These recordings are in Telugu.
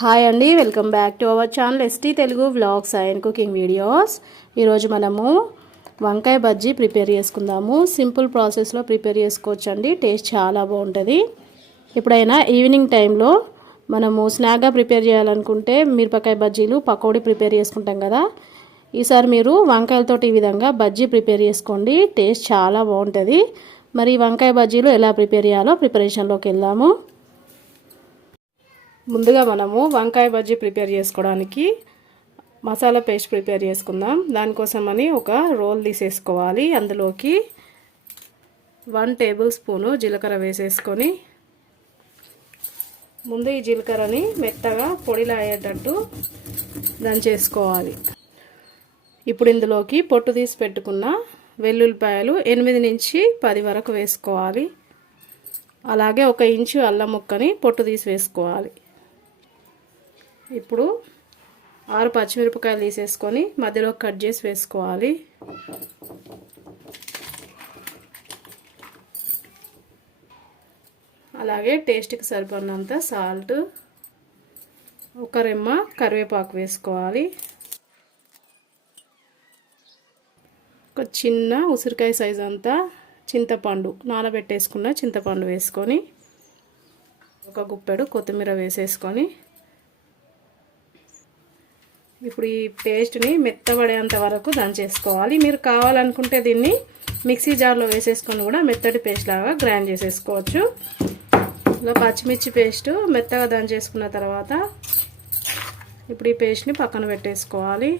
హాయ్ అండి, welcome back to our channel ST Telugu vlogs and cooking videos. ఈరోజు మనము వంకాయ బజ్జీ ప్రిపేర్ చేసుకుందాము. సింపుల్ ప్రాసెస్లో ప్రిపేర్ చేసుకోవచ్చు అండి. టేస్ట్ చాలా బాగుంటుంది. ఎప్పుడైనా ఈవినింగ్ టైంలో మనము స్నాక్గా ప్రిపేర్ చేయాలనుకుంటే మిరపకాయ బజ్జీలు పకోడీ ప్రిపేర్ చేసుకుంటాం కదా. ఈసారి మీరు వంకాయలతోటి ఈ విధంగా బజ్జీ ప్రిపేర్ చేసుకోండి. టేస్ట్ చాలా బాగుంటుంది. మరి వంకాయ బజ్జీలు ఎలా ప్రిపేర్ చేయాలో ప్రిపరేషన్లోకి వెళ్దాము. ముందుగా మనము వంకాయ బజ్జీ ప్రిపేర్ చేసుకోవడానికి మసాలా పేస్ట్ ప్రిపేర్ చేసుకుందాం. దానికోసమని ఒక రోల్ తీసేసుకోవాలి. అందులోకి 1 టేబుల్ స్పూను జీలకర్ర వేసేసుకొని ముందు ఈ జీలకర్రని మెత్తగా పొడిలా అయ్యేటట్టు దంచేసుకోవాలి. ఇప్పుడు ఇందులోకి పొట్టు తీసి పెట్టుకున్న వెల్లుల్లిపాయలు 8 నుంచి 10 వరకు వేసుకోవాలి. అలాగే 1 ఇంచు అల్లం ముక్కని పొట్టు తీసి వేసుకోవాలి. ఇప్పుడు 6 పచ్చిమిరపకాయలు తీసేసుకొని మధ్యలో కట్ చేసి వేసుకోవాలి. అలాగే టేస్ట్కి సరిపడినంత సాల్ట్, 1 రెమ్మ కరివేపాకు వేసుకోవాలి. ఒక చిన్న ఉసిరికాయ సైజు అంతా చింతపండు, నానబెట్టేసుకున్న చింతపండు వేసుకొని 1 గుప్పెడు కొత్తిమీర వేసేసుకొని ఇప్పుడు ఈ పేస్ట్ని మెత్తబడేంత వరకు దంచేసుకోవాలి. మీరు కావాలనుకుంటే దీన్ని మిక్సీ జార్లో వేసేసుకొని కూడా మెత్తటి పేస్ట్ లాగా గ్రైండ్ చేసేసుకోవచ్చు. ఇలా పచ్చిమిర్చి పేస్ట్ మెత్తగా దంచేసుకున్న తర్వాత ఇప్పుడు ఈ పేస్ట్ని పక్కన పెట్టేసుకోవాలి.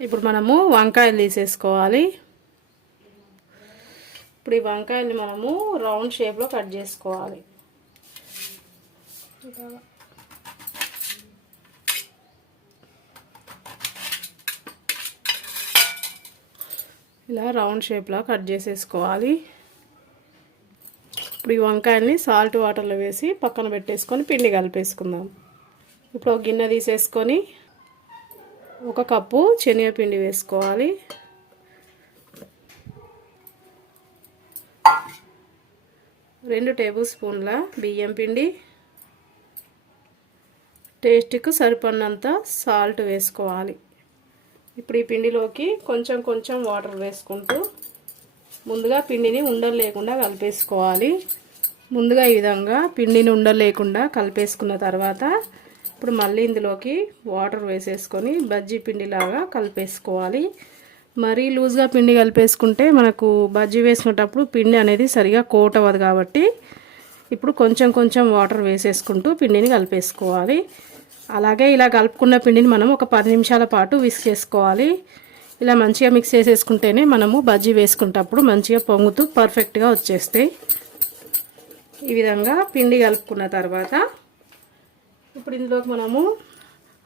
ఇప్పుడు మనము వంకాయలు తీసేసుకోవాలి. ఇప్పుడు ఈ వంకాయల్ని మనము రౌండ్ షేప్లో కట్ చేసుకోవాలి. ఇలా రౌండ్ షేప్లో కట్ చేసేసుకోవాలి. ఇప్పుడు ఈ వంకాయల్ని సాల్ట్ వాటర్లో వేసి పక్కన పెట్టేసుకొని పిండి కలిపేసుకుందాం. ఇప్పుడు ఒక గిన్నె తీసేసుకొని 1 కప్పు శనగపిండి వేసుకోవాలి. 2 టేబుల్ స్పూన్ల బియ్యం పిండి, టేస్ట్కు సరిపడినంత సాల్ట్ వేసుకోవాలి. ఇప్పుడు ఈ పిండిలోకి కొంచెం కొంచెం వాటర్ వేసుకుంటూ ముందుగా పిండిని ఉండలు లేకుండా కలిపేసుకోవాలి. ముందుగా ఈ విధంగా పిండిని ఉండలు లేకుండా కలిపేసుకున్న తర్వాత ఇప్పుడు మళ్ళీ ఇందులోకి వాటర్ వేసేసుకొని బజ్జీ పిండిలాగా కలిపేసుకోవాలి. మరీ లూజ్గా పిండి కలిపేసుకుంటే మనకు బజ్జీ వేసుకునేటప్పుడు పిండి అనేది సరిగా కోట్ అవ్వదు. కాబట్టి ఇప్పుడు కొంచెం కొంచెం వాటర్ వేసేసుకుంటూ పిండిని కలిపేసుకోవాలి. అలాగే ఇలా కలుపుకున్న పిండిని మనం ఒక 10 నిమిషాల పాటు విస్క్ చేసుకోవాలి. ఇలా మంచిగా మిక్స్ చేసేసుకుంటేనే మనము బజ్జీ వేసుకునేటప్పుడు మంచిగా పొంగుతూ పర్ఫెక్ట్గా వచ్చేస్తాయి. ఈ విధంగా పిండి కలుపుకున్న తర్వాత ఇప్పుడు ఇందులోకి మనము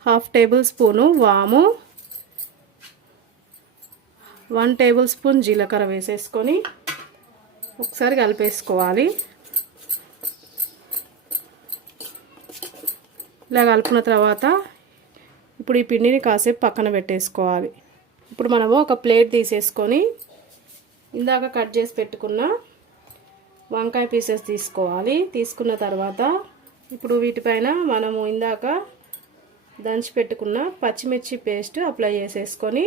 1/2 టేబుల్ స్పూను వాము, 1 టేబుల్ స్పూన్ జీలకర్ర వేసేసుకొని ఒకసారి కలిపేసుకోవాలి. ఇలా కలుపుకున్న తర్వాత ఇప్పుడు ఈ పిండిని కాసేపు పక్కన పెట్టేసుకోవాలి. ఇప్పుడు మనము ఒక ప్లేట్ తీసేసుకొని ఇందాక కట్ చేసి పెట్టుకున్న వంకాయ పీసెస్ తీసుకోవాలి. తీసుకున్న తర్వాత ఇప్పుడు వీటిపైన మనము ఇందాక దంచి పెట్టుకున్న పచ్చిమిర్చి పేస్ట్ అప్లై చేసేసుకొని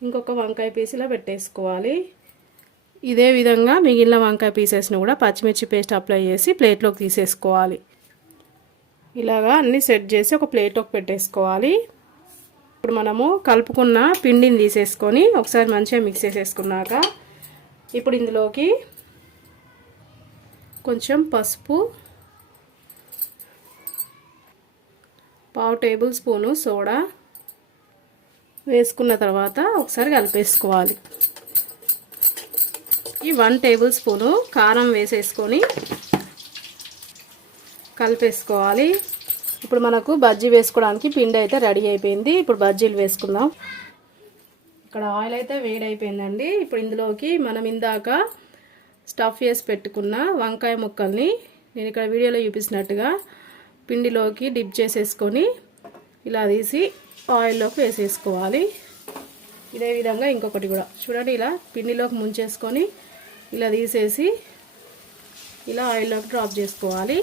ఇంకొక వంకాయ పీస్ ఇలా పెట్టేసుకోవాలి. ఇదే విధంగా మిగిలిన వంకాయ పీసెస్ని కూడా పచ్చిమిర్చి పేస్ట్ అప్లై చేసి ప్లేట్లోకి తీసేసుకోవాలి. ఇలాగా అన్నీ సెట్ చేసి ఒక ప్లేట్లోకి పెట్టేసుకోవాలి. ఇప్పుడు మనము కలుపుకున్న పిండిని తీసేసుకొని ఒకసారి మంచిగా మిక్స్ చేసేసుకున్నాక ఇప్పుడు ఇందులోకి కొంచెం పసుపు, 1/2 టేబుల్ స్పూను సోడా వేసుకున్న తర్వాత ఒకసారి కలిపేసుకోవాలి. ఈ 1 టేబుల్ స్పూను కారం వేసేసుకొని కలిపేసుకోవాలి. ఇప్పుడు మనకు బజ్జీ వేసుకోవడానికి పిండి అయితే రెడీ అయిపోయింది. ఇప్పుడు బజ్జీలు వేసుకుందాం. ఇక్కడ ఆయిల్ అయితే వేడి అయిపోయిందండి. ఇప్పుడు ఇందులోకి మనం ఇందాక స్టఫ్ చేసి పెట్టుకున్న వంకాయ ముక్కల్ని నేను ఇక్కడ వీడియోలో చూపిస్తున్నట్టుగా పిండిలోకి డిప్ చేసేసుకొని ఇలా తీసి ఆయిల్లోకి వేసేసుకోవాలి. ఇదే విధంగా ఇంకొకటి కూడా చూడండి, ఇలా పిండిలోకి ముంచేసుకొని ఇలా తీసేసి ఇలా ఆయిల్లోకి డ్రాప్ చేసుకోవాలి.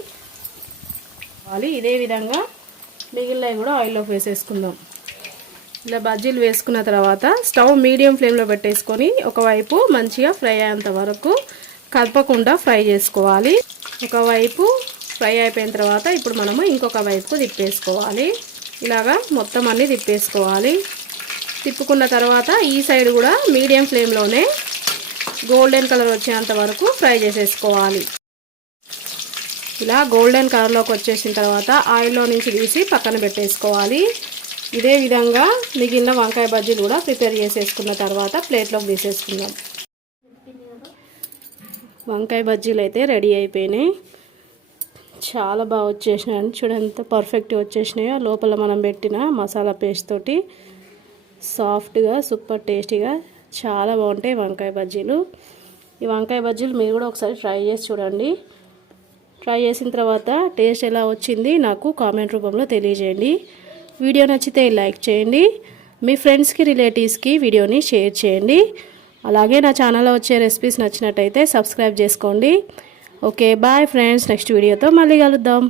ఇదే విధంగా మిగిలినవి కూడా ఆయిల్లోకి వేసేసుకుందాం. ఇలా బజ్జీలు వేసుకున్న తర్వాత స్టవ్ మీడియం ఫ్లేమ్లో పెట్టేసుకొని ఒకవైపు మంచిగా ఫ్రై అయ్యేంత వరకు కదపకుండా ఫ్రై చేసుకోవాలి. ఒకవైపు ఫ్రై అయిపోయిన తర్వాత ఇప్పుడు మనము ఇంకొక వైపుకు తిప్పేసుకోవాలి. ఇలాగా మొత్తం అన్నీ తిప్పేసుకోవాలి. తిప్పుకున్న తర్వాత ఈ సైడ్ కూడా మీడియం ఫ్లేమ్లోనే గోల్డెన్ కలర్ వచ్చేంత వరకు ఫ్రై చేసేసుకోవాలి. ఇలా గోల్డెన్ కలర్లోకి వచ్చేసిన తర్వాత ఆయిల్లో నుంచి తీసి పక్కన పెట్టేసుకోవాలి. ఇదే విధంగా మిగిలిన వంకాయ బజ్జీలు కూడా ప్రిపేర్ చేసేసుకున్న తర్వాత ప్లేట్లోకి తీసేసుకుందాం. వంకాయ బజ్జీలు అయితే రెడీ అయిపోయినాయి. చాలా బాగా వచ్చేసినాయి. చూడండి ఎంత పర్ఫెక్ట్గా వచ్చేసినాయో. లోపల మనం పెట్టిన మసాలా పేస్ట్ తోటి సాఫ్ట్గా సూపర్ టేస్టీగా చాలా బాగుంటాయి వంకాయ బజ్జీలు. ఈ వంకాయ బజ్జీలు మీరు కూడా ఒకసారి ట్రై చేసి చూడండి. ట్రై చేసిన తర్వాత టేస్ట్ ఎలా వచ్చింది నాకు కామెంట్ రూపంలో తెలియజేయండి. వీడియో నచ్చితే లైక్ చేయండి. మీ ఫ్రెండ్స్కి రిలేటివ్స్కి వీడియోని షేర్ చేయండి. అలాగే నా ఛానల్లో వచ్చే రెసిపీస్ నచ్చినట్టయితే సబ్స్క్రైబ్ చేసుకోండి. ఓకే బాయ్ ఫ్రెండ్స్, నెక్స్ట్ వీడియోతో మళ్ళీ కలుద్దాం.